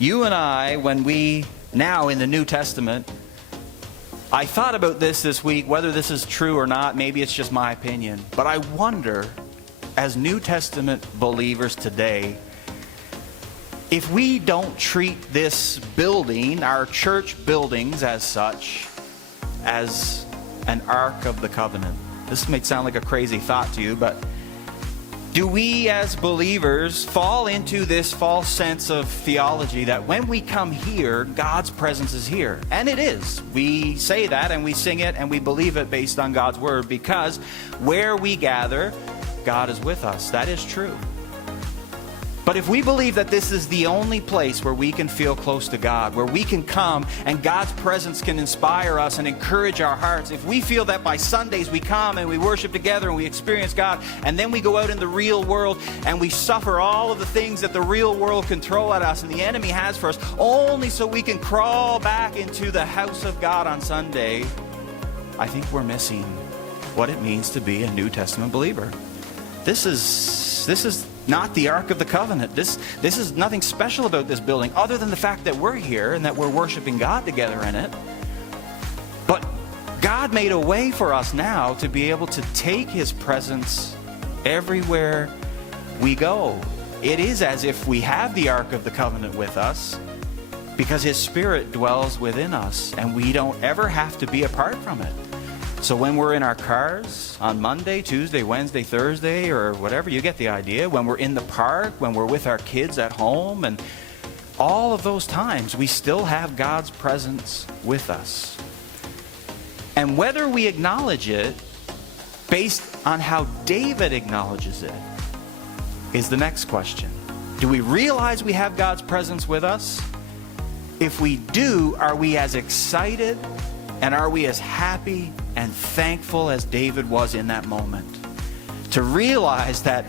You and I, when we, now in the New Testament, I thought about this week, whether this is true or not. Maybe it's just my opinion. But I wonder, as New Testament believers today, if we don't treat this building, our church buildings as such, as an Ark of the Covenant. This may sound like a crazy thought to you, but do we as believers fall into this false sense of theology that when we come here, God's presence is here? And it is. We say that and we sing it and we believe it based on God's word, because where we gather, God is with us. That is true. But if we believe that this is the only place where we can feel close to God, where we can come and God's presence can inspire us and encourage our hearts, if we feel that by Sundays we come and we worship together and we experience God, and then we go out in the real world and we suffer all of the things that the real world can throw at us and the enemy has for us, only so we can crawl back into the house of God on Sunday, I think we're missing what it means to be a New Testament believer. This is not the Ark of the Covenant. This is nothing special about this building other than the fact that we're here and that we're worshiping God together in it. But God made a way for us now to be able to take His presence everywhere we go. It is as if we have the Ark of the Covenant with us, because His Spirit dwells within us and we don't ever have to be apart from it. So when we're in our cars on Monday, Tuesday, Wednesday, Thursday, or whatever, you get the idea. When we're in the park, when we're with our kids at home, and all of those times, we still have God's presence with us. And whether we acknowledge it based on how David acknowledges it is the next question. Do we realize we have God's presence with us? If we do, are we as excited and are we as happy and thankful as David was in that moment? To realize that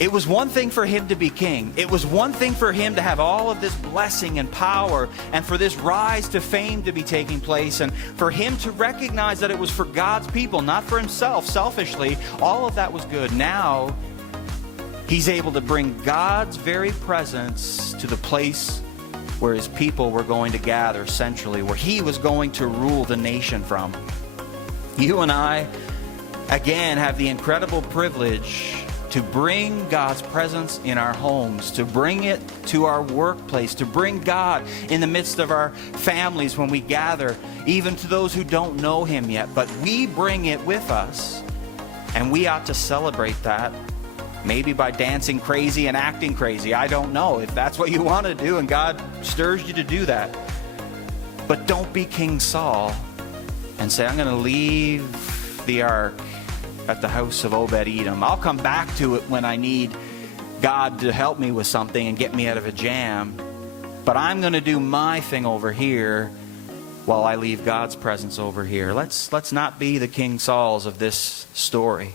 it was one thing for him to be king. It was one thing for him to have all of this blessing and power, and for this rise to fame to be taking place, and for him to recognize that it was for God's people, not for himself, selfishly. All of that was good. Now, he's able to bring God's very presence to the place where His people were going to gather centrally, where He was going to rule the nation from. You and I, again, have the incredible privilege to bring God's presence in our homes, to bring it to our workplace, to bring God in the midst of our families when we gather, even to those who don't know Him yet. But we bring it with us, and we ought to celebrate that, maybe by dancing crazy and acting crazy. I don't know if that's what you want to do and God stirs you to do that. But don't be King Saul and say, I'm going to leave the ark at the house of Obed-Edom. I'll come back to it when I need God to help me with something and get me out of a jam. But I'm going to do my thing over here while I leave God's presence over here. Let's not be the King Sauls of this story.